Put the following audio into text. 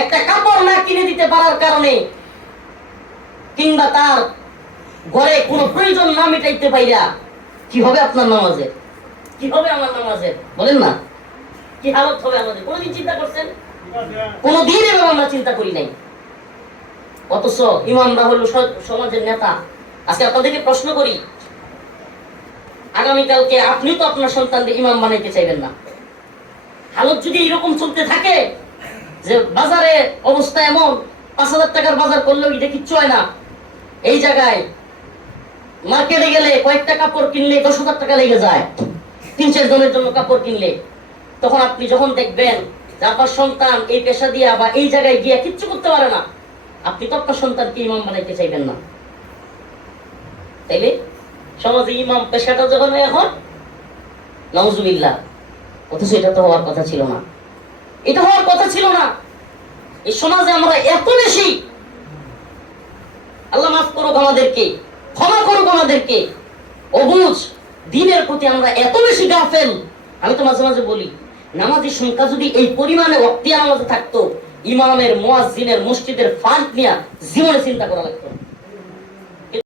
একটা কাপড় না কিনে দিতে পারার কারণে কিংবা তার ঘরে কোনো প্রয়োজন না মিটাইতে পাইরা কি হবে আপনার নামাজের কি হবে আমার নামাজের বলেন না। কি হালত হবে আমাদের? কোনোদিন চিন্তা করছেন? কোনোদিন এভাবে আমরা চিন্তা করি নাই। অথচ ইমামরা হলো সমাজের নেতা। আজকে আপনাদেরকে প্রশ্ন করি, আগামীকালকে আপনি তো আপনার সন্তানদের ইমাম বানাইতে চাইবেন না। হালত যদি এরকম চলতে থাকে যে বাজারে অবস্থা এমন, পাঁচ হাজার টাকার বাজার করলেও এটা কিচ্ছু হয় না। এই জায়গায় মার্কেটে গেলে কয়েকটা কাপড় কিনলে দশ হাজার টাকা লেগে যায়। তিন, চার জনের জন্য কাপড় কিনলে। তখন আপনি যখন দেখবেন যে আপনার সন্তান এই পেশা দিয়া বা এই জায়গায় গিয়া কিচ্ছু করতে পারে না, আপনি তো আপনার সন্তানকে ইমাম বানাইতে চাইবেন না। তাইলে সমাজে ইমাম পেশাটা যখন এখন নজুবিল্লাহ অথচ এটা তো হওয়ার কথা ছিল না। এটা হওয়ার কথা ছিল না। এই সমাজে আমরা এত বেশি। আল্লাহ মাফ করুক আমাদেরকে, ক্ষমা করুক আমাদেরকে। অবুঝ দিনের প্রতি আমরা এত বেশি গাফেল। আমি তো মাঝে মাঝে বলি, নামাজের সংখ্যা যদি এই পরিমাণে অক্তিয়া নামাজে থাকতো, ইমামের মোয়াজিনের মসজিদের ফান্ড নিয়ে জীবনে চিন্তা করা লাগতো।